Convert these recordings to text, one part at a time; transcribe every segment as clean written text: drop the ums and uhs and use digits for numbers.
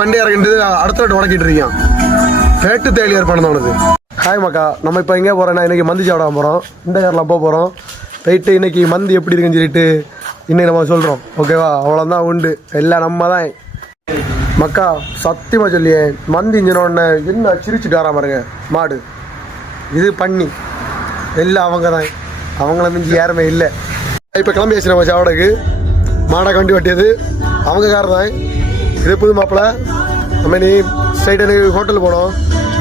வண்டி இறங்கிட்டு அடுத்த வாட்டி உடக்கிட்டு இருக்கான். கேட்டு தேலியார் பண்ண தோணுது. ஹாய் மக்கா, நம்ம இப்போ எங்கே போகிறோன்னா இன்றைக்கி மந்தி சாப்பிட போகிறோம். இந்த காரில் போகிறோம். ரைட்டு, இன்றைக்கி மந்தி எப்படி இருக்குன்னு சொல்லிட்டு இன்னைக்கு நம்ம சொல்கிறோம். ஓகேவா? அவ்வளோதான் உண்டு, எல்லாம் நம்ம தான் மக்கா. சத்தியமாக சொல்லியே, மந்தி இஞ்சினோடனே என்ன சிரிச்சுட்டு வரா பாருங்க மாடு. இது பண்ணி எல்லாம் அவங்க தான், அவங்கள மிஞ்சி யாருமே இல்லை. இப்போ கிளம்பி வச்சு நம்ம சாப்பிடக்கு மாடை கண்டி வெட்டியது அவங்க கார் தான். இது புது மாப்பிள்ள. நம்ம நீ ஸ்ட்ரைட் எனக்கு ஹோட்டல் போனோம்.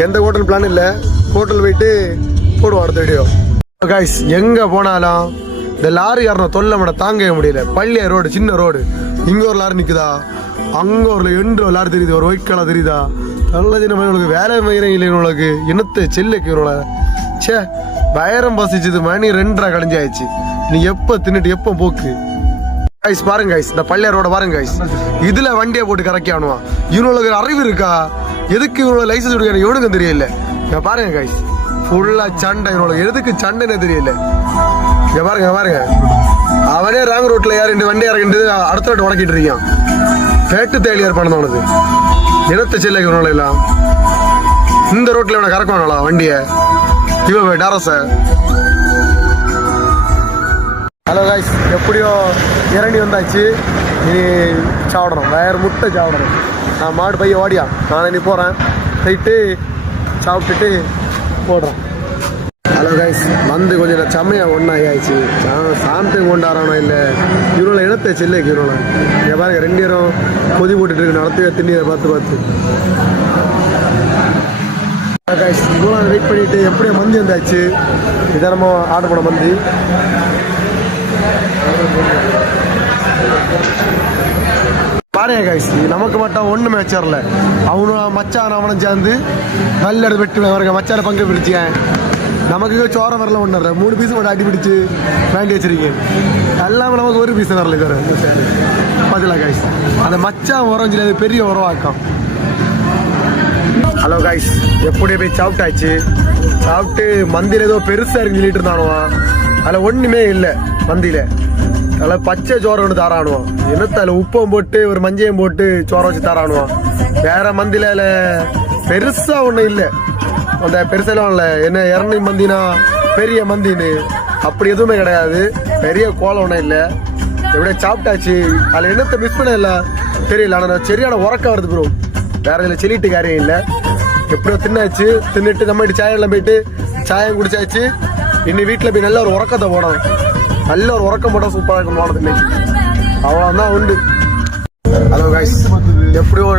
எந்த ஹோட்டல் பிளான் இல்லை. ஹோட்டல் போயிட்டு போடுவோம் அடுத்த வீடியோ. கைஸ், எங்கே போனாலும் இந்த லாரி காரணம் தொல்லை மட தாங்கவே முடியல. பள்ளிய ரோடு, சின்ன ரோடு. இங்கே ஒரு லாரி நிற்குதா, அங்கே ஒரு எண்டு லாரி தெரியுது, ஒரு ஒயிட் கலர் தெரியுதா. நல்ல சின்ன உங்களுக்கு வேலை மயிரம் இல்லை உங்களுக்கு. என்னத்தை செல்லுக்கு இவனோட சே பயரம் பசிச்சது. மணி 2:30 கடைஞ்சாயிடுச்சு. நீ எப்போ தின்னுட்டு எப்போ போக்கு. கைஸ் பாருங்க கைஸ், இந்த பள்ளியார் ரோட பாருங்க கைஸ். இதுல வண்டியை போட்டு கரைக்கானுவான். இவனுக்கு அறிவு இருக்கா? எதுக்கு இவனோட லைசன்ஸ் எடுக்க எவனுக்கும் தெரியல. நான் பாருங்க கைஸ், ஃபுல்லா சண்டை. இவனுக்கு எதுக்கு சண்டைன்னு தெரியல. இங்க பாருங்க பாருங்க, அவனே ராங் ரோட்ல யார் ரெண்டு வண்டி இறங்கிட்டு அடுத்த வாட்டி உடக்கிட்டு இருக்கான். கேட்டு தேலியார் பண்ண தோணுது. இனத்தை செல்ல இவனோட எல்லாம் இந்த ரோட்ல இவனை கறக்குவானா வண்டிய இவன் டாரஸ. ஹலோ காய்ஸ், எப்படியோ இறங்கி வந்தாச்சு. இனி சாப்பிடணும், வேறு முட்டை சாப்பிடணும். நான் மாடு பையன் ஓடியா, நான் இனி போகிறேன். போயிட்டு சாப்பிட்டுட்டு போடுறேன். ஹலோ காய்ஸ், வந்து கொஞ்சம் செம்மையாக ஒன்றாயிடுச்சு. சாந்தம் கொண்டாடணும் இல்லை இவனோட இனத்தை செல்லைக்கு இவனோட. இங்கே பாருங்க, 2 பேரும் கொதி போட்டுட்டு இருக்கு நடத்துவே திண்ணீரை பார்த்து. காய்ஸ், இவ்வளோ வெயிட் பண்ணிட்டு எப்படியோ மந்தி வந்தாச்சு. இதை நம்ம ஆர்டர் பண்ண மந்தி. பாருங்க கைஸ், நமக்கு மட்டும் ஒண்ணுமே வச்சிடல. அவனும் மச்சான் அவனும் சேர்ந்து நல்ல இடத்து வெட்டி வரங்க. மச்சான பங்கு பிடிச்சேன். நமக்கு சோரம் வரல ஒன்று 3 பீஸ் மட்டும் அடி பிடிச்சு வேண்டி வச்சிருக்கேன். எல்லாமே நமக்கு ஒரு பீஸ் வரல. இது பதிலா கைஸ், அந்த மச்சான் உரம் அது பெரிய உரவாக்கம். ஹலோ கைஸ், எப்படியே போய் சாப்பிட்டாச்சு. சாப்பிட்டு மந்தியில் ஏதோ பெருசா இருக்குன்னு சொல்லிட்டு இருந்தானுவான். அதில் ஒன்றுமே இல்லை மந்தியில். அதில் பச்சை சோறு ஒன்று தாரானுவான். என்னத்த அதில் உப்பம் போட்டு ஒரு மஞ்சையும் போட்டு சோறை வச்சு தாரானுவான். வேற மந்தியில் அதில் பெருசாக ஒன்றும் இல்லை. அந்த பெருசெல்லாம் இல்லை. என்ன 200 மந்தினா பெரிய மந்தின்னு அப்படி எதுவுமே கிடையாது. பெரிய கோலம் ஒன்றும் இல்லை. எப்படியே சாப்பிட்டாச்சு. அதில் என்னத்தை மிஸ் பண்ண இல்லை தெரியல. ஆனால் சரியான உறக்கம் வருது ப்ரோ. வேற இதில் செல்லிட்டு காரியம் இல்லை. எப்படியோ தின்னாச்சு. தின்னுட்டு நம்ம சாயெல்லாம் போயிட்டு சாயம் குடிச்சாச்சு. இன்னும் வீட்டில் போய் நல்ல ஒரு உறக்கத்தை போடணும். நல்ல ஒரு உறக்கம் போட்டால் சூப்பராக இருக்கும் போனது இன்னைக்கு. அவ்வளோதான் உண்டு. ஹலோ கைஸ், எப்படியோ